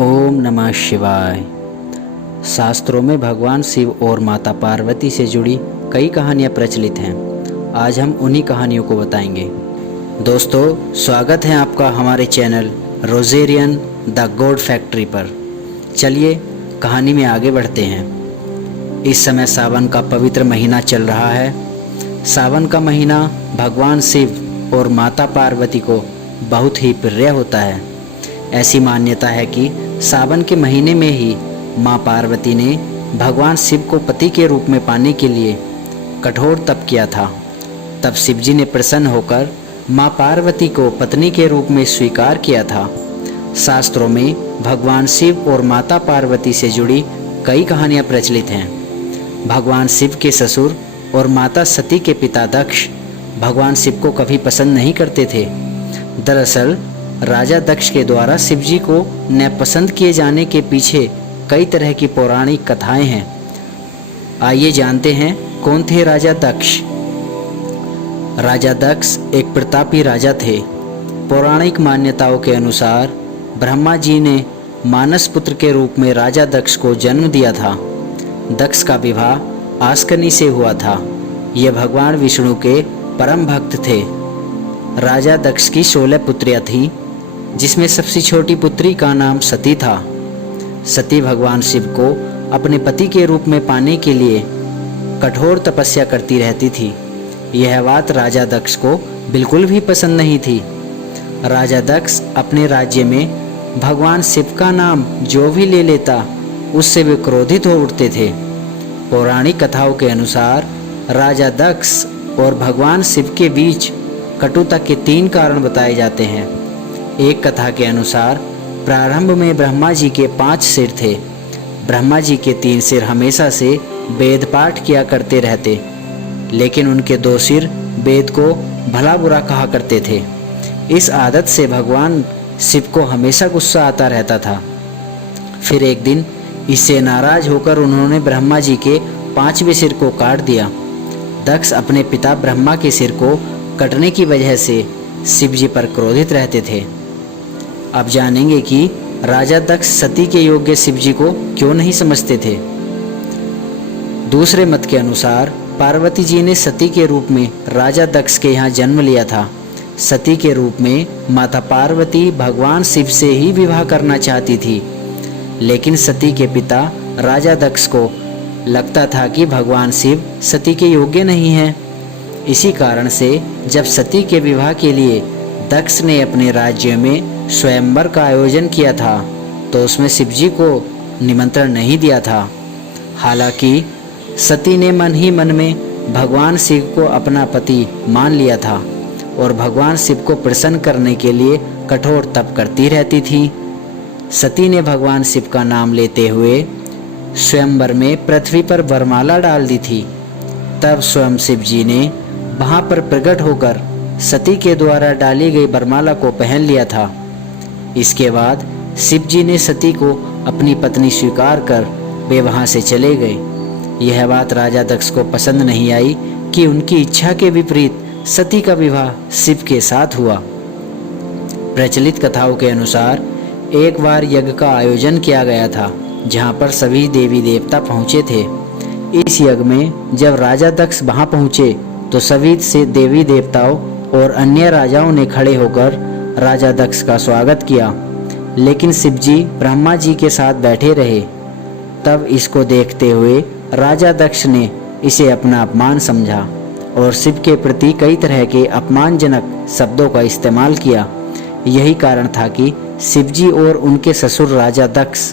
ओम नमः शिवाय। शास्त्रों में भगवान शिव और माता पार्वती से जुड़ी कई कहानियाँ प्रचलित हैं। आज हम उन्हीं कहानियों को बताएंगे। दोस्तों, स्वागत है आपका हमारे चैनल रोजेरियन द गॉड फैक्ट्री पर। चलिए कहानी में आगे बढ़ते हैं। इस समय सावन का पवित्र महीना चल रहा है। सावन का महीना भगवान शिव और माता पार्वती को बहुत ही प्रिय होता है। ऐसी मान्यता है कि सावन के महीने में ही माँ पार्वती ने भगवान शिव को पति के रूप में पाने के लिए कठोर तप किया था। तब शिवजी ने प्रसन्न होकर माँ पार्वती को पत्नी के रूप में स्वीकार किया था। शास्त्रों में भगवान शिव और माता पार्वती से जुड़ी कई कहानियाँ प्रचलित हैं। भगवान शिव के ससुर और माता सती के पिता दक्ष भगवान शिव को कभी पसंद नहीं करते थे। दरअसल राजा दक्ष के द्वारा शिवजी को नापसंद किए जाने के पीछे कई तरह की पौराणिक कथाएं हैं। आइए जानते हैं कौन थे राजा दक्ष। राजा दक्ष एक प्रतापी राजा थे। पौराणिक मान्यताओं के अनुसार ब्रह्मा जी ने मानस पुत्र के रूप में राजा दक्ष को जन्म दिया था। दक्ष का विवाह आस्कनी से हुआ था। यह भगवान विष्णु के परम भक्त थे। राजा दक्ष की 16 पुत्रियां थीं, जिसमें सबसे छोटी पुत्री का नाम सती था। सती भगवान शिव को अपने पति के रूप में पाने के लिए कठोर तपस्या करती रहती थी। यह बात राजा दक्ष को बिल्कुल भी पसंद नहीं थी। राजा दक्ष अपने राज्य में भगवान शिव का नाम जो भी ले लेता उससे वे क्रोधित हो उठते थे। पौराणिक कथाओं के अनुसार राजा दक्ष और भगवान शिव के बीच कटुता के 3 कारण बताए जाते हैं। एक कथा के अनुसार प्रारंभ में ब्रह्मा जी के 5 सिर थे। ब्रह्मा जी के 3 सिर हमेशा से वेद पाठ किया करते रहते, लेकिन उनके 2 सिर वेद को भला बुरा कहा करते थे। इस आदत से भगवान शिव को हमेशा गुस्सा आता रहता था। फिर एक दिन इससे नाराज होकर उन्होंने ब्रह्मा जी के 5वें सिर को काट दिया। दक्ष अपने पिता ब्रह्मा के सिर को कटने की वजह से शिव जी पर क्रोधित रहते थे। अब जानेंगे कि राजा दक्ष सती के योग्य शिव जी को क्यों नहीं समझते थे। दूसरे मत के अनुसार पार्वती जी ने सती के रूप में राजा दक्ष के यहाँ जन्म लिया था। सती के रूप में माता पार्वती भगवान शिव से ही विवाह करना चाहती थी, लेकिन सती के पिता राजा दक्ष को लगता था कि भगवान शिव सती के योग्य नहीं हैं। इसी कारण से जब सती के विवाह के लिए दक्ष ने अपने राज्य में स्वयंवर का आयोजन किया था तो उसमें शिवजी को निमंत्रण नहीं दिया था। हालांकि सती ने मन ही मन में भगवान शिव को अपना पति मान लिया था और भगवान शिव को प्रसन्न करने के लिए कठोर तप करती रहती थी। सती ने भगवान शिव का नाम लेते हुए स्वयंवर में पृथ्वी पर वरमाला डाल दी थी। तब स्वयं शिव जी ने वहाँ पर प्रकट होकर सती के द्वारा डाली गई वरमाला को पहन लिया था। इसके बाद शिव जी ने सती को अपनी पत्नी स्वीकार कर वे वहाँ से चले गए। यह बात राजा दक्ष को पसंद नहीं आई कि उनकी इच्छा के विपरीत सती का विवाह शिव के साथ हुआ। प्रचलित कथाओं के अनुसार एक बार यज्ञ का आयोजन किया गया था, जहाँ पर सभी देवी देवता पहुँचे थे। इस यज्ञ में जब राजा दक्ष वहाँ पहुँचे तो सभी से देवी देवताओं और अन्य राजाओं ने खड़े होकर राजा दक्ष का स्वागत किया, लेकिन शिवजी ब्रह्मा जी के साथ बैठे रहे। तब इसको देखते हुए राजा दक्ष ने इसे अपना अपमान समझा और शिव के प्रति कई तरह के अपमानजनक शब्दों का इस्तेमाल किया। यही कारण था कि शिवजी और उनके ससुर राजा दक्ष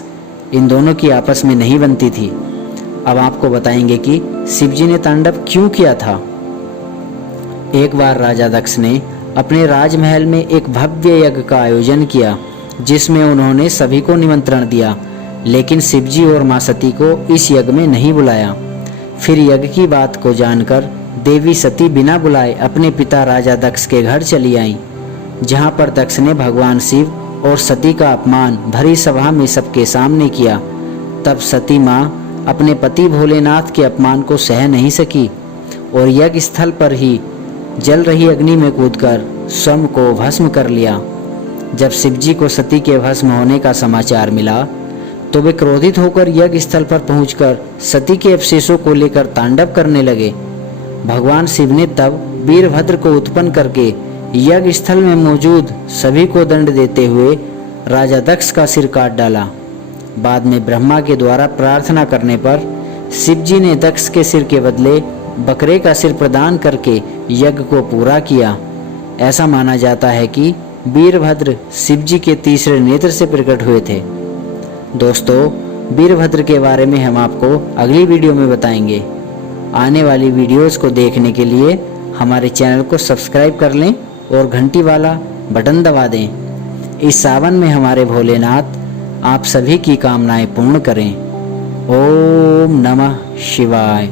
इन दोनों की आपस में नहीं बनती थी। अब आपको बताएंगे कि शिवजी ने तांडव क्यों किया था। एक बार राजा दक्ष ने अपने राजमहल में एक भव्य यज्ञ का आयोजन किया, जिसमें उन्होंने सभी को निमंत्रण दिया, लेकिन शिवजी और माँ सती को इस यज्ञ में नहीं बुलाया। फिर यज्ञ की बात को जानकर देवी सती बिना बुलाए अपने पिता राजा दक्ष के घर चली आईं, जहाँ पर दक्ष ने भगवान शिव और सती का अपमान भरी सभा में सबके सामने किया। तब सती माँ अपने पति भोलेनाथ के अपमान को सह नहीं सकी और यज्ञ स्थल पर ही जल रही अग्नि में कूदकर स्वयं को भस्म कर लिया। जब शिवजी को सती के भस्म होने का समाचार मिला तो वे क्रोधित होकर यज्ञ स्थल पर पहुंचकर सती के अवशेषों को लेकर तांडव करने लगे। भगवान शिव ने तब वीरभद्र को उत्पन्न करके यज्ञ स्थल में मौजूद सभी को दंड देते हुए राजा दक्ष का सिर काट डाला। बाद में ब्रह्मा के द्वारा प्रार्थना करने पर शिव जी ने दक्ष के सिर के बदले बकरे का सिर प्रदान करके यज्ञ को पूरा किया। ऐसा माना जाता है कि वीरभद्र शिव जी के तीसरे नेत्र से प्रकट हुए थे। दोस्तों, वीरभद्र के बारे में हम आपको अगली वीडियो में बताएंगे। आने वाली वीडियोस को देखने के लिए हमारे चैनल को सब्सक्राइब कर लें और घंटी वाला बटन दबा दें। इस सावन में हमारे भोलेनाथ आप सभी की कामनाएं पूर्ण करें। ओम नमः शिवाय।